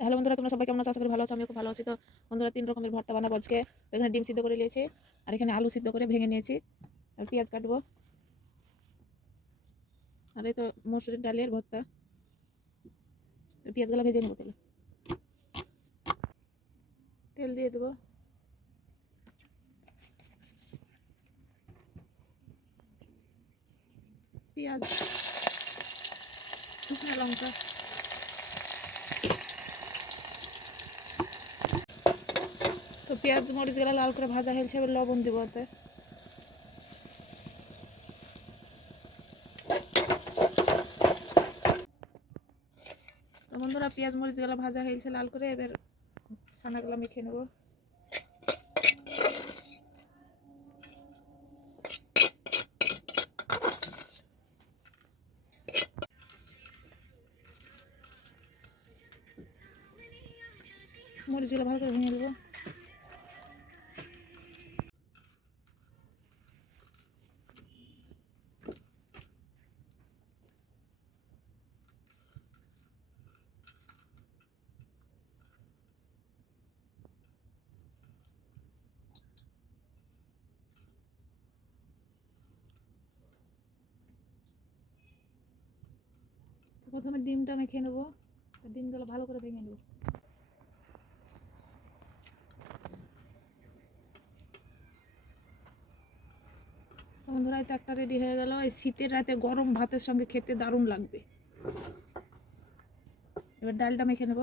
Hello বন্ধুরা, তোমরা সবাই কেমন আছো? আশা করি ভালো আছো। আমিও খুব ভালো আছি। তো বন্ধুরা, 3 রকমের ভর্তা বানাবো আজকে। তো এখানে ডিম সিদ্ধ করে নিয়েছি, আর এখানে আলু সিদ্ধ করে ভেঙে নিয়েছি, আর পেঁয়াজ কাটবো, আর এই তো মসুরের ডালের ভর্তা। পেঁয়াজগুলো ভেজে নেবো তেল তেল দিয়ে দেবো, পেঁয়াজ, শুকনো লঙ্কা, তো পেঁয়াজ মরিচগুলো লাল করে ভাজা হয়েছে, এবার লবণ দেবো ওতে। তো বন্ধুরা, পেঁয়াজ মরিচগুলো ভাজা হয়েছে লাল করে, এবার ছানাগুলো মেখে নেবো। মরিচগুলো ভালো করে ভেঙে নেবো। প্রথমে ডিমটা মেখে নেবো, ডিমগুলো ভালো করে ভেঙে নেবো। বন্ধুরা, এই তো একটা রেডি হয়ে গেল। এই শীতের রাতে গরম ভাতের সঙ্গে খেতে দারুণ লাগবে। এবার ডালটা মেখে নেব।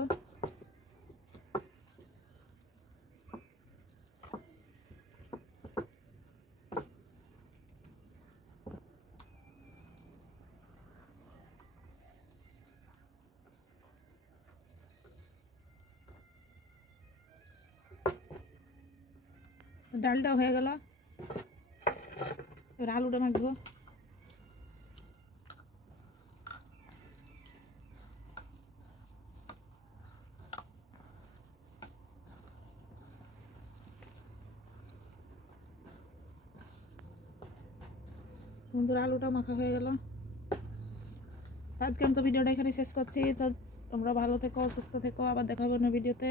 ডালটা হয়ে গেল, এবার আলুটা মাখবো। বন্ধুরা, আলুটা মাখা হয়ে গেল। আজকে আমি তো ভিডিওটা এখানে শেষ করছি। তো তোমরা ভালো থেকো, সুস্থ থেকো, আবার দেখা হবে অন্য ভিডিওতে।